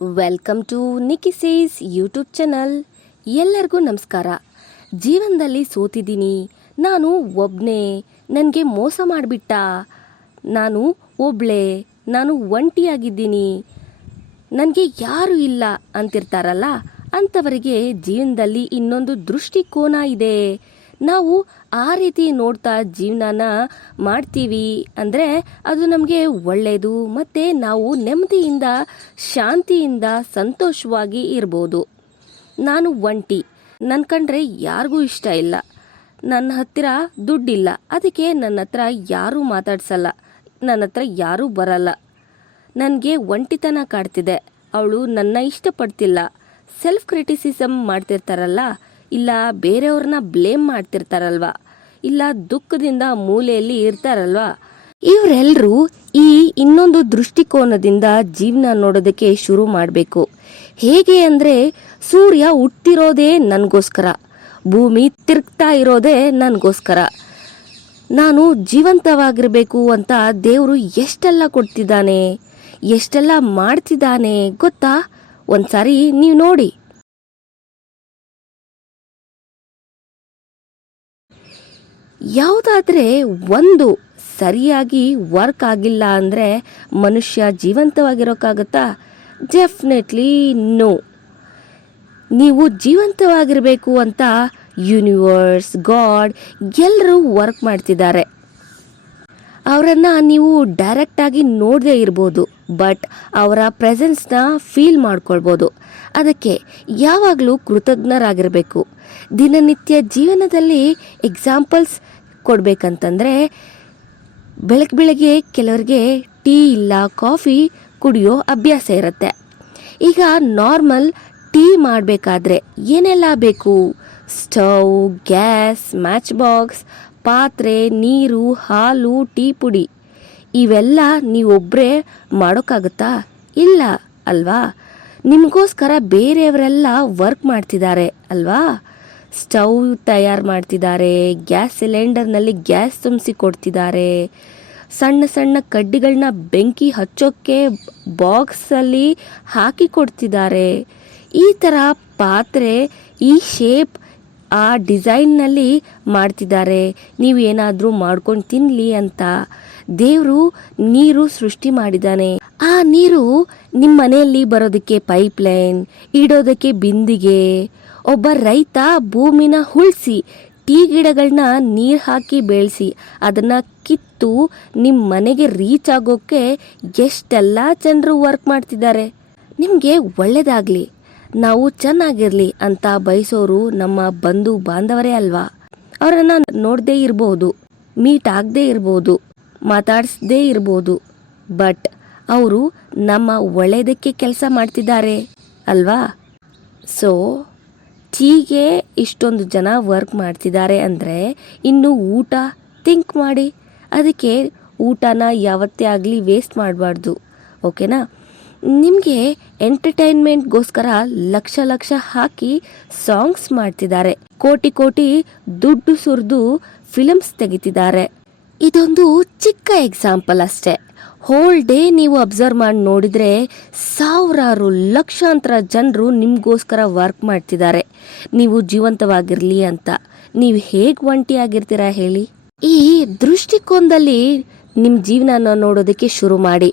Welcome to Nikki says YouTube channel. ಎಲ್ಲರಿಗೂ ನಮಸ್ಕಾರ. ಜೀವನದಲ್ಲಿ ಸೋತಿದ್ದೀನಿ, ನಾನು ಒಬ್ಬನೇ, ನನಗೆ ಮೋಸ ಮಾಡಿಬಿಟ್ಟ, ನಾನು ಒಬ್ಳೆ, ನಾನು ಒಂಟಿಯಾಗಿದ್ದೀನಿ, ನನಗೆ ಯಾರೂ ಇಲ್ಲ ಅಂತಿರ್ತಾರಲ್ಲ, ಅಂಥವರಿಗೆ ಜೀವನದಲ್ಲಿ ಇನ್ನೊಂದು ದೃಷ್ಟಿಕೋನ ಇದೆ. ನಾವು ಆ ರೀತಿ ನೋಡ್ತಾ ಜೀವನನ ಮಾಡ್ತೀವಿ ಅಂದರೆ ಅದು ನಮಗೆ ಒಳ್ಳೆಯದು, ಮತ್ತು ನಾವು ನೆಮ್ಮದಿಯಿಂದ ಶಾಂತಿಯಿಂದ ಸಂತೋಷವಾಗಿ ಇರ್ಬೋದು. ನಾನು ಒಂಟಿ, ನನ್ನ ಕಂಡ್ರೆ ಯಾರಿಗೂ ಇಷ್ಟ ಇಲ್ಲ, ನನ್ನ ಹತ್ತಿರ ದುಡ್ಡಿಲ್ಲ, ಅದಕ್ಕೆ ನನ್ನ ಹತ್ರ ಯಾರೂ ಮಾತಾಡ್ಸಲ್ಲ, ನನ್ನ ಹತ್ರ ಯಾರೂ ಬರಲ್ಲ, ನನಗೆ ಒಂಟಿತನ ಕಾಡ್ತಿದೆ, ಅವಳು ನನ್ನ ಇಷ್ಟಪಡ್ತಿಲ್ಲ, ಸೆಲ್ಫ್ ಕ್ರಿಟಿಸಿಸಮ್ ಮಾಡ್ತಿರ್ತಾರಲ್ಲ, ಇಲ್ಲ ಬೇರೆಯವ್ರನ್ನ ಬ್ಲೇಮ್ ಮಾಡ್ತಿರ್ತಾರಲ್ವ, ಇಲ್ಲ ದುಃಖದಿಂದ ಮೂಲೆಯಲ್ಲಿ ಇರ್ತಾರಲ್ವ, ಇವರೆಲ್ಲರೂ ಈ ಇನ್ನೊಂದು ದೃಷ್ಟಿಕೋನದಿಂದ ಜೀವನ ನೋಡೋದಕ್ಕೆ ಶುರು ಮಾಡಬೇಕು. ಹೇಗೆ ಅಂದರೆ, ಸೂರ್ಯ ಹುಟ್ಟಿರೋದೇ ನನಗೋಸ್ಕರ, ಭೂಮಿ ತಿರುಗ್ತಾ ಇರೋದೇ ನನಗೋಸ್ಕರ, ನಾನು ಜೀವಂತವಾಗಿರಬೇಕು ಅಂತ ದೇವರು ಎಷ್ಟೆಲ್ಲ ಕೊಡ್ತಿದ್ದಾನೆ, ಎಷ್ಟೆಲ್ಲ ಮಾಡ್ತಿದ್ದಾನೆ ಗೊತ್ತಾ? ಒಂದ್ಸಾರಿ ನೀವು ನೋಡಿ. ಯಾವುದಾದ್ರೆ ಒಂದು ಸರಿಯಾಗಿ ವರ್ಕ್ ಆಗಿಲ್ಲ ಅಂದರೆ ಮನುಷ್ಯ ಜೀವಂತವಾಗಿರೋಕ್ಕಾಗತ್ತಾ? Definitely no. ನೀವು ಜೀವಂತವಾಗಿರಬೇಕು ಅಂತ ಯೂನಿವರ್ಸ್, ಗಾಡ್ ಎಲ್ಲರೂ ವರ್ಕ್ ಮಾಡ್ತಿದ್ದಾರೆ. ಅವರನ್ನು ನೀವು ಡೈರೆಕ್ಟಾಗಿ ನೋಡದೇ ಇರ್ಬೋದು, ಬಟ್ ಅವರ ಪ್ರೆಸೆನ್ಸ್ನ ಫೀಲ್ ಮಾಡ್ಕೊಳ್ಬೋದು. ಅದಕ್ಕೆ ಯಾವಾಗಲೂ ಕೃತಜ್ಞರಾಗಿರಬೇಕು. ದಿನನಿತ್ಯ ಜೀವನದಲ್ಲಿ ಎಕ್ಸಾಂಪಲ್ಸ್ ಕೊಡಬೇಕಂತಂದರೆ, ಬೆಳಗ್ಗೆ ಕೆಲವರಿಗೆ ಟೀ ಇಲ್ಲ ಕಾಫಿ ಕುಡಿಯೋ ಅಭ್ಯಾಸ ಇರುತ್ತೆ. ಈಗ ನಾರ್ಮಲ್ ಟೀ ಮಾಡಬೇಕಾದ್ರೆ ಏನೆಲ್ಲ ಬೇಕು? ಸ್ಟವ್, ಗ್ಯಾಸ್, ಮ್ಯಾಚ್ ಬಾಕ್ಸ್, ಪಾತ್ರೆ, ನೀರು, ಹಾಲು, ಟೀ ಪುಡಿ, ಇವೆಲ್ಲ ನೀವೊಬ್ಬರೇ ಮಾಡೋಕ್ಕಾಗುತ್ತಾ? ಇಲ್ಲ ಅಲ್ವಾ? ನಿಮಗೋಸ್ಕರ ಬೇರೆಯವರೆಲ್ಲ ವರ್ಕ್ ಮಾಡ್ತಿದ್ದಾರೆ ಅಲ್ವಾ? ಸ್ಟವ್ ತಯಾರು ಮಾಡ್ತಿದ್ದಾರೆ, ಗ್ಯಾಸ್ ಸಿಲಿಂಡರ್ನಲ್ಲಿ ಗ್ಯಾಸ್ ತುಂಬಿಸಿ ಕೊಡ್ತಿದ್ದಾರೆ, ಸಣ್ಣ ಸಣ್ಣ ಕಡ್ಡಿಗಳನ್ನ ಬೆಂಕಿ ಹಚ್ಚೋಕ್ಕೆ ಬಾಕ್ಸಲ್ಲಿ ಹಾಕಿ ಕೊಡ್ತಿದ್ದಾರೆ. ಈ ಥರ ಪಾತ್ರೆ ಈ ಶೇಪ್ ಆ ಡಿಸೈನ್ನಲ್ಲಿ ಮಾಡ್ತಿದ್ದಾರೆ. ನೀವು ಏನಾದರೂ ಮಾಡ್ಕೊಂಡು ತಿನ್ನಲಿ ಅಂತ ದೇವರು ನೀರು ಸೃಷ್ಟಿ ಮಾಡಿದ್ದಾನೆ. ಆ ನೀರು ನಿಮ್ಮ ಮನೆಯಲ್ಲಿ ಬರೋದಕ್ಕೆ ಪೈಪ್ಲೈನ್, ಇಡೋದಕ್ಕೆ ಬಿಂದಿಗೆ. ಒಬ್ಬ ರೈತ ಭೂಮಿನ ಉಳಿಸಿ ಟೀ ಗಿಡಗಳನ್ನ ನೀರು ಹಾಕಿ ಬೆಳೆಸಿ ಅದನ್ನು ಕಿತ್ತು ನಿಮ್ಮ ಮನೆಗೆ ರೀಚ್ ಆಗೋಕ್ಕೆ ಎಷ್ಟೆಲ್ಲ ಜನರು ವರ್ಕ್ ಮಾಡ್ತಿದ್ದಾರೆ. ನಿಮಗೆ ಒಳ್ಳೆಯದಾಗಲಿ, ನಾವು ಚೆನ್ನಾಗಿರಲಿ ಅಂತ ಬಯಸೋರು ನಮ್ಮ ಬಂಧು ಬಾಂಧವರೇ ಅಲ್ವಾ? ಅವರನ್ನು ನೋಡದೇ ಇರ್ಬೋದು, ಮೀಟ್ ಆಗದೇ ಇರ್ಬೋದು, ಮಾತಾಡಿಸದೇ ಇರ್ಬೋದು, ಬಟ್ ಅವರು ನಮ್ಮ ಒಳ್ಳೆಯದಕ್ಕೆ ಕೆಲಸ ಮಾಡ್ತಿದ್ದಾರೆ ಅಲ್ವಾ? ಸೊ ಟೀಗೆ ಇಷ್ಟೊಂದು ಜನ ವರ್ಕ್ ಮಾಡ್ತಿದ್ದಾರೆ ಅಂದರೆ ಇನ್ನು ಊಟ ಥಿಂಕ್ ಮಾಡಿ. ಅದಕ್ಕೆ ಊಟನ ಯಾವತ್ತೇ ಆಗಲಿ ವೇಸ್ಟ್ ಮಾಡಬಾರ್ದು, ಓಕೆನಾ? ನಿಮಗೆ ಎಂಟರ್ಟೈನ್ಮೆಂಟ್ಗೋಸ್ಕರ ಲಕ್ಷ ಲಕ್ಷ ಹಾಕಿ ಸಾಂಗ್ಸ್ ಮಾಡ್ತಿದ್ದಾರೆ, ಕೋಟಿ ಕೋಟಿ ದುಡ್ಡು ಸುರಿದು ಫಿಲಮ್ಸ್ ತೆಗಿತಿದ್ದಾರೆ. ಇದೊಂದು ಚಿಕ್ಕ ಎಕ್ಸಾಂಪಲ್ ಅಷ್ಟೇ. ಹೋಲ್ ಡೇ ನೀವು ಅಬ್ಸರ್ವ್ ಮಾಡಿ ನೋಡಿದರೆ ಸಾವಿರಾರು ಲಕ್ಷಾಂತರ ಜನರು ನಿಮಗೋಸ್ಕರ ವರ್ಕ್ ಮಾಡ್ತಿದ್ದಾರೆ ನೀವು ಜೀವಂತವಾಗಿರಲಿ ಅಂತ. ನೀವು ಹೇಗೆ ಒಂಟಿಯಾಗಿರ್ತೀರಾ ಹೇಳಿ? ಈ ದೃಷ್ಟಿಕೋನದಲ್ಲಿ ನಿಮ್ಮ ಜೀವನನ ನೋಡೋದಕ್ಕೆ ಶುರು ಮಾಡಿ.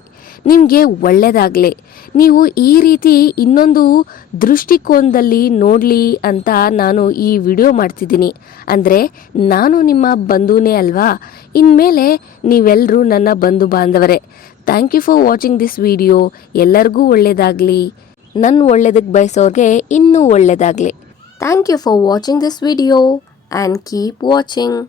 ನಿಮಗೆ ಒಳ್ಳೆಯದಾಗಲಿ. ನೀವು ಈ ರೀತಿ ಇನ್ನೊಂದು ದೃಷ್ಟಿಕೋನದಲ್ಲಿ ನೋಡಲಿ ಅಂತ ನಾನು ಈ ವಿಡಿಯೋ ಮಾಡ್ತಿದ್ದೀನಿ. ಅಂದರೆ ನಾನು ನಿಮ್ಮ ಬಂಧುನೇ ಅಲ್ವಾ? ಇನ್ಮೇಲೆ ನೀವೆಲ್ಲರೂ ನನ್ನ ಬಂಧು ಬಾಂಧವರೇ. Thank you for watching this video. ಎಲ್ಲರಿಗೂ ಒಳ್ಳೆಯದಾಗಲಿ, ನನ್ನ ಒಳ್ಳೆಯದಕ್ಕೆ ಬಯಸೋರಿಗೆ ಇನ್ನೂ ಒಳ್ಳೆಯದಾಗಲಿ. Thank you for watching this video and keep watching.